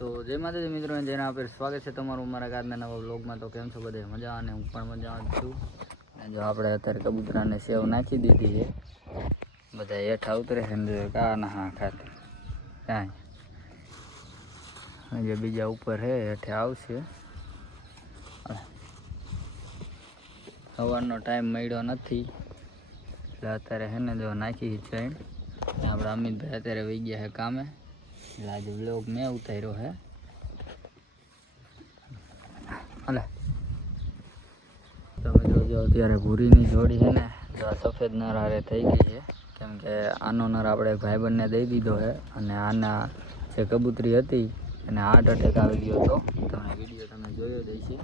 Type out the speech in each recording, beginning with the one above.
તો જય માતાજી મિત્રો, જેના આપે સ્વાગત છે તમારું અમારા આજના નવા વ્લોગમાં. તો કેમ છો બધા? મજા? અને હું પણ મજામાં છું. અને જો આપણે અત્યારે કબૂતરાને સેવ નાખી દીધી છે, બધા હેઠા ઉતરે છે ને કા ના હા ખાતે કાંઈ જે બીજા ઉપર છે હેઠે આવશે. સવારનો ટાઈમ મળ્યો નથી એટલે અત્યારે છે ને જો નાખી છે. આપણા અમિતભાઈ અત્યારે વહી ગયા છે કામે, એટલે આજે વ્લોગ મેં ઉતાર્યો છે. હાલે તમે જોજો અત્યારે ભૂરીની જોડી છે ને જો સફેદ નર હારે થઈ ગઈ છે, કેમ કે આનો નર આપણે ભાઈબંધને દઈ દીધો છે. અને આના જે કબૂતરી હતી એને હાર્ટ એટેક આવી ગયો હતો, તમે વિડીયો તમે જોયો જ હશે.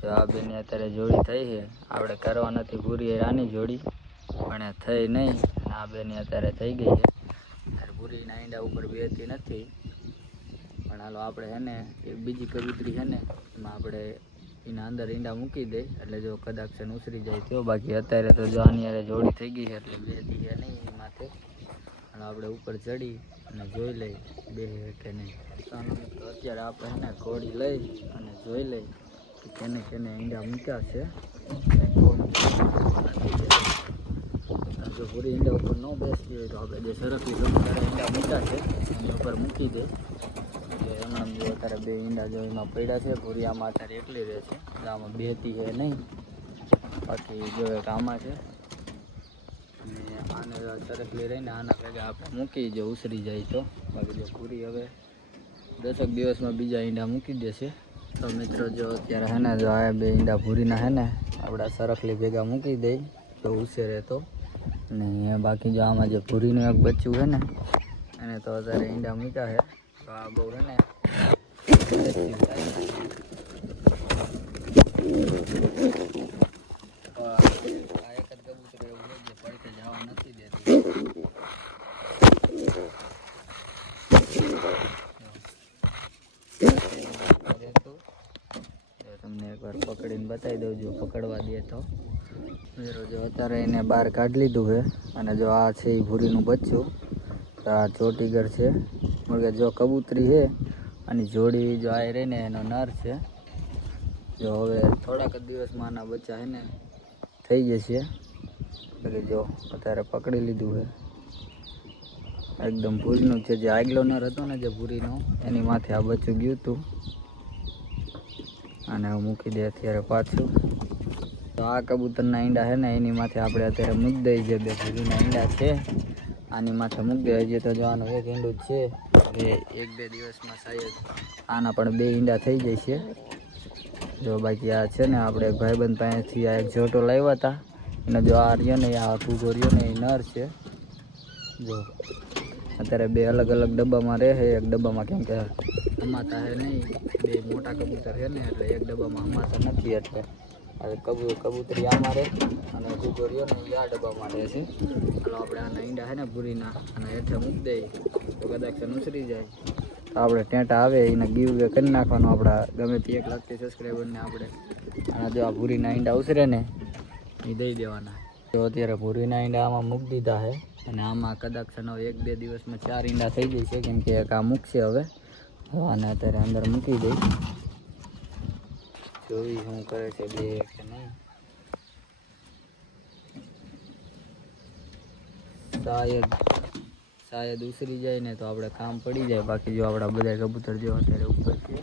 તો આ બેની અત્યારે જોડી થઈ છે. આપણે કરવા નથી ભૂરી આની જોડી, પણ થઈ નહીં. અને આ બેની અત્યારે થઈ ગઈ છે. ત્યારે ભૂરીના ઈંડા ઉપર બેતી નથી, પણ હાલો આપણે છે ને એક બીજી કબૂતરી છે ને એમાં આપણે એના અંદર ઈંડા મૂકી દે, એટલે જો કદાચ છે ઉછરી જાય તો. બાકી અત્યારે તો જો આની યારે જોડી થઈ ગઈ છે એટલે બેતી છે નહીં એની માથે. અને આપણે ઉપર ચડી અને જોઈ લઈ બે કે નહીં. તો અત્યારે આપણે છે ને ઘોડી લઈ અને જોઈ લઈ કે કેને કેને ઈંડા મૂક્યા છે. જો પૂરી ઈંડા ઉપર ન બેસતી હોય તો આપણે જે સરફી કબૂતરા ઈંડા મૂક્યા છે એની ઉપર મૂકી દે. એટલે એમણે જો અત્યારે બે ઈંડા જો એમાં પડ્યા છે. પૂરી આમાં અત્યારે એકલી રહે છે, એટલે આમાં બેતી છે નહીં. બાકી જો એક આમાં છે, અને આને સરફલી રહીને આના ભેગા આપણે મૂકી જો ઉછરી જાય તો. બાકી જો પૂરી હવે 10 દિવસમાં બીજા ઈંડા મૂકી દેશે. તો મિત્રો જો અત્યારે છે ને જો આ બે ઈંડા ભૂરીના છે ને આપણા સરફલી ભેગા મૂકી દઈ જો ઉછેરે તો. અને બાકી જો આમાં જે ભૂરીનું એક બચ્ચું છે ને એને તો અત્યારે ઈંડા મૂક્યા છે. તો આ બહુ છે ને આ એક જ કબૂતર એવું છે જે પડકે જવા નથી દેતી. તમને એકવાર પકડીને બતાવી દઉં, જો પકડવા દે તો. જો અત્યારે એને બહાર કાઢી લીધું છે. અને જો આ છે એ ભૂરીનું બચ્ચું, આ ચોટીગર છે. કે જો કબૂતરી છે અને જોડી જો આ રહીને એનો નર છે. જો હવે થોડાક જ દિવસમાં આના બચ્ચા છે ને થઈ જશે. એટલે જો અત્યારે પકડી લીધું છે એકદમ ભૂરીનું છે. જે આગલો નર હતો ને જે ભૂરીનો એની માથે આ બચ્ચું ગયું હતું. અને મૂકી દે અત્યારે પાછું. તો આ કબૂતરના ઈંડા છે ને એની માથે આપણે અત્યારે મૂકી દઈએ. જે બે ભૂરીના ઈંડા છે આની માથે મૂકી દે. હજી તો જો આનું એક ઈંડું જ છે, એટલે 1-2 દિવસમાં શાયદ આના પણ 2 ઈંડા થઈ જાય છે. જો બાકી આ છે ને આપણે ભાઈબંધ પાસેથી આ એક જોટો લાવ્યા હતા, અને જો આ રહ્યો ને આ ટૂંકો રહ્યો ને એ નર છે. જો અત્યારે 2 અલગ અલગ ડબ્બામાં રહે છે. એક ડબ્બામાં કેમ કે હમાતા છે નહીં, 2 મોટા કબૂતર છે ને એટલે એક ડબ્બામાં હમાતા નથી. એટલે કબૂતરી આમાં રહે અને ટૂંકો રહ્યો ને એ આ ડબ્બામાં રહે છે. ચાલો આપણે આના ઈંડા છે ને ભૂરીના અને હેઠે મૂકી દઈએ તો કદાચ ઉછરી જાય તો આપણે ટેટા આવે એને ગીવ વે કરી નાખવાનું. આપણા ગમે તે 1 લાખથી સબસ્ક્રાઈબરને આપણે આના જો આ ભૂરીના ઈંડા ઉછરે ને એ દઈ દેવાના. તો અત્યારે ભૂરીના ઈંડા આમાં મૂકી દીધા છે. અને આમાં કદાચ 1-2 દિવસમાં 4 ઈંડા થઈ જશે, કેમ કે એક આ મૂકશે હવે. અને અત્યારે અંદર મૂકી દઈ, જોઈ શું કરે છે બે કે નહીં. શાયદ ઉછરી જાય ને તો આપણે કામ પડી જાય. બાકી જો આપણા બધા કબૂતર જો અત્યારે ઉપર છે.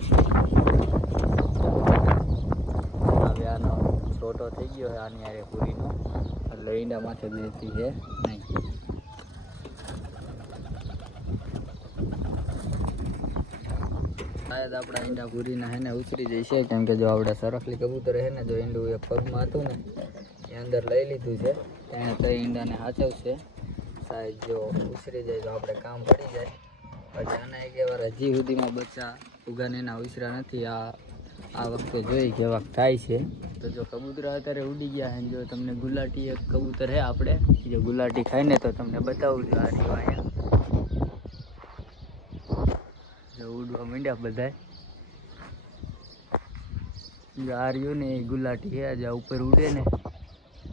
હવે આનો છોટો થઈ ગયો છે આની યારે પૂરીનો, એટલે ઈંડા માથે બેસતી છે નહીં. શાયદ આપણા ઈંડા ભૂરીના હે ને ઉછરી જશે, કેમ કે જો આપણે સરફલી કબૂતર છે ને જો ઈંડું એક પગમાં હતું ને એ અંદર લઈ લીધું છે. ત્યાં તો ઈંડાને સાચવશે. શાયદ જો ઉછરી જાય તો આપણે કામ પડી જાય. પછી આના એક વાર હજી સુધીમાં બચ્ચા ઉગાને એના ઉછરા નથી. આ વખતે જોઈ કેવાક થાય છે. તો જો કબૂતરા અત્યારે ઉડી ગયા છે. જો તમને ગુલાટી એક કબૂતર છે આપણે, જો ગુલાટી ખાય ને તો તમને બતાવું છું. આ રહ્યું અહીંયા જો ઉડવા માંડ્યા બધા. જો આ રહ્યું ને એ ગુલાટી છે, જ્યાં ઉપર ઉડે ને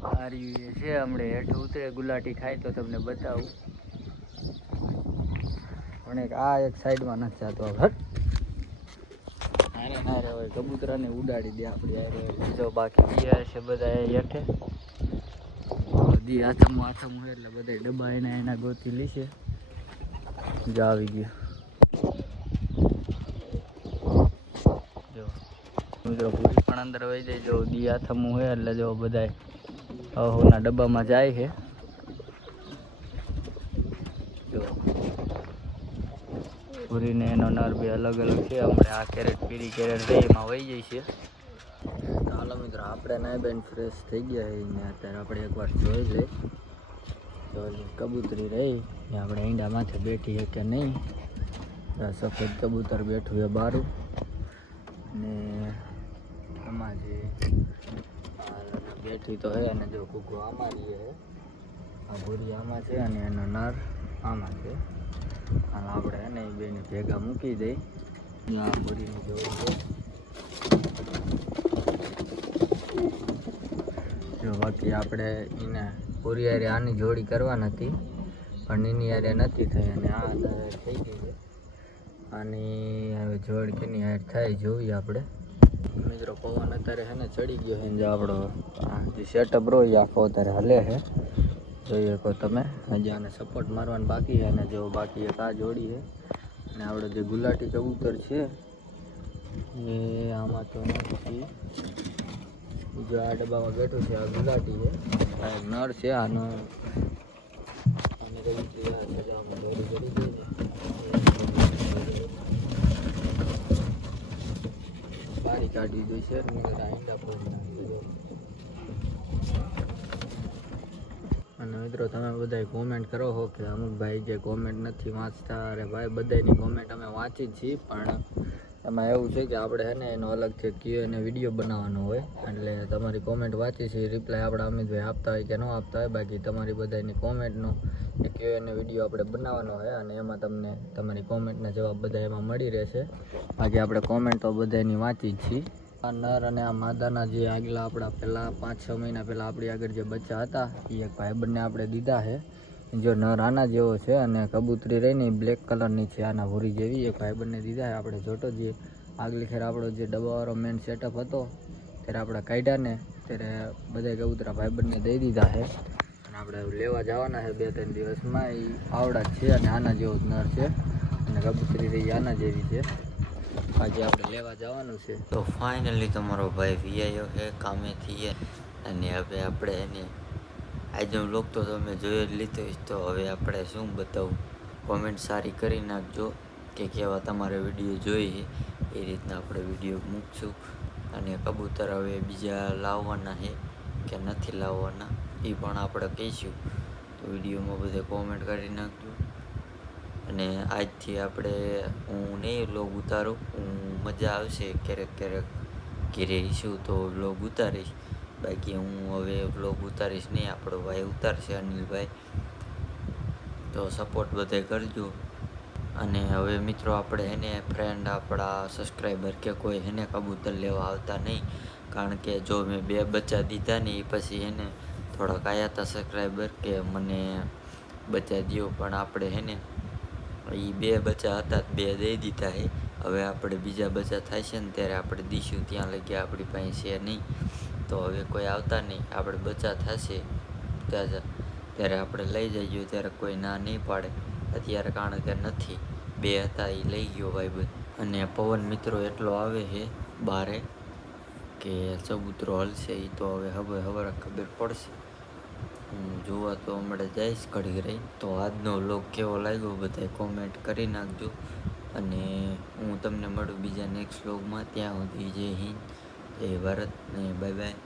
આ રહ્યું એ છે. હમણાં હેઠ ઉતરે ગુલાટી ખાય તો તમને બતાવું. પણ આ એક સાઈડમાં નથી જતો. હટ કબૂતરાને ઉડાડી દે આપણે યાર. જો બાકી ગયા છે બધા હેઠે દી આથમું એટલે બધા ડબ્બા એના ગોતી લીશે. જો આવી ગયું. જો મિત્રો પૂરી પણ અંદર વહી જાય. જો દી આથમું હોય એટલે જો બધા ના ડબ્બામાં જાય છે. જો પૂરીને એનો નર બે અલગ અલગ છે. આપણે આ કેરેટ પીળી કેરેટ રહી એમાં વહી જાય છે. ચાલો મિત્રો આપણે નાઈ બેન ફ્રેશ થઈ ગયા છે ને અત્યારે આપણે એકવાર જોઈ લઈ. તો કબૂતરી રહી ને આપણે ઈંડા માથે બેઠી છે કે નહીં. સફેદ કબૂતર બેઠું છે બારું ને એમાં જે બેઠી તો હે. અને જો કૂકુ આમાં રહીએ છે. આ ભૂરી આમાં છે અને એનો નર આમાં છે. અને આપણે એને બેને ભેગા મૂકી દઈ. આ ભૂરીની જોઈ છે. જો બાકી આપણે એને પૂરી હારે આની જોડી કરવા નથી પણ એની હારે નથી થઈ અને આ થઈ ગઈ છે. આની હવે જોડ કેની હાર થાય જોઈએ આપણે. મિત્રો પવન અત્યારે છે ને ચડી ગયો છે. જો આપણો જે સેટઅપ રહ્યો આખો અત્યારે હલે છે. જોઈએ કહો તમે. હજી આને સપોર્ટ મારવાનું બાકી છે. અને જો બાકી એક આ જોડી છે અને આપણો જે ગુલાટી કબૂતર છે એ આમાં તો નથી. જો આ ડબ્બામાં બેઠું છે આ ગુલાટી છે. આ એક નર છે. આનો આને કબૂતરી આ સજામાં દોરી કરી દઈએ. બારી કાઢી દઈ છે ને ઈંડા ફોડી નાખી. અને મિત્રો તમે બધા કોમેન્ટ કરો છો કે અમુક ભાઈ જે કોમેન્ટ નથી વાંચતા. અરે ભાઈ બધાની કોમેન્ટ અમે વાંચી જ છીએ પણ એમાં એવું છે કે આપણે છે ને એનો અલગથી કયો એને વિડીયો બનાવવાનો હોય એટલે તમારી કોમેન્ટ વાંચી છે રિપ્લાય આપણા અમિતભાઈ આપતા હોય કે ન આપતા હોય. બાકી તમારી બધાની કોમેન્ટનો એ કયો એને વિડીયો આપણે બનાવવાનો હોય અને એમાં તમને તમારી કોમેન્ટના જવાબ બધા એમાં મળી રહેશે. બાકી આપણે કોમેન્ટ તો બધાની વાંચી જ છીએ. આ નર અને આ માદાના જે આગલા આપણા પહેલાં 5-6 મહિના પહેલાં આપણી આગળ જે બચ્ચા હતા એ એક ભાઈબંધને આપણે દીધા છે. જો નર આના જેવો છે અને કબૂતરી રહીને બ્લેક કલરની છે આના ભૂરી જેવી. એક ભાઈબંધને દીધા છે આપણે. જોતો જે આગલી ખેર આપણો જે ડબ્બાવાળો મેન સેટઅપ હતો ત્યારે આપણે કાઢ્યા ને ત્યારે બધા કબૂતરા ભાઈબંધને દઈ દીધા છે. અને આપણે લેવા જવાના છે 2-3 દિવસમાં. એ આવડા જ છે અને આના જેવો જ નર છે અને કબૂતરી રહી આના જેવી છે. આજે આપણે લેવા જવાનું છે. તો ફાઇનલી તમારો ભાઈ વીઆઈઓ છે કામેથી અને હવે આપણે એને આજનો વ્લોગ તો તમે જોઈ જ લીધો તો હવે આપણે શું બતાવું. કોમેન્ટ સારી કરી નાખજો કે કેવા તમારે વિડીયો જોઈએ એ રીતના આપણે વિડીયો મૂકશું. અને કબૂતર હવે બીજા લાવવાના છે કે નથી લાવવાના એ પણ આપણે કહીશું. તો વિડીયોમાં બધે કોમેન્ટ કરી નાખજો. અને આજથી આપણે હું નહીં વ્લોગ ઉતારું. હું મજા આવશે ક્યારેક ક્યારેક ઘેરે રહીશું તો વ્લોગ ઉતારીશ. બાકી હું હવે વ્લોગ ઉતારીશ નહીં. આપણો ભાઈ ઉતારશે અનિલભાઈ. તો સપોર્ટ બધે કરજો. અને હવે મિત્રો આપણે એને ફ્રેન્ડ આપણા સબસ્ક્રાઈબર કે કોઈ એને કબૂતર લેવા આવતા નહીં. કારણ કે જો મેં 2 બચ્ચા દીધા ને એ પછી એને થોડાક આવ્યા હતા સબસ્ક્રાઈબર કે મને બચ્ચા દો. પણ આપણે એને એ 2 બચ્ચા હતા 2 દઈ દીધા છે. હવે આપણે બીજા બચ્ચા થાય છે ને ત્યારે આપણે દઈશું. ત્યાં લગી આપણી પાસે છે નહીં. તો હવે કોઈ આવતા નહીં. આપણે બચ્ચા થશે ત્યારે આપણે લઈ જઈએ. ત્યારે કોઈ ના નહીં પાડે. અત્યારે કારણ કે નથી 2 હતા એ લઈ ગયો ભાઈબંધ. અને પવન મિત્રો એટલો આવે છે બારે કે કબૂતરો હલશે એ તો હવે ખબર પડશે. હું જોવા તો હમણાં જઈશ ઘડી રહી. તો આજનો વ્લોગ કેવો લાગ્યો બધાય કોમેન્ટ કરી નાખજો. અને હું તમને મળું બીજા નેક્સ્ટ વ્લોગમાં. ત્યાં સુધી જય હિન્દ, જય ભારત ને બાય બાય.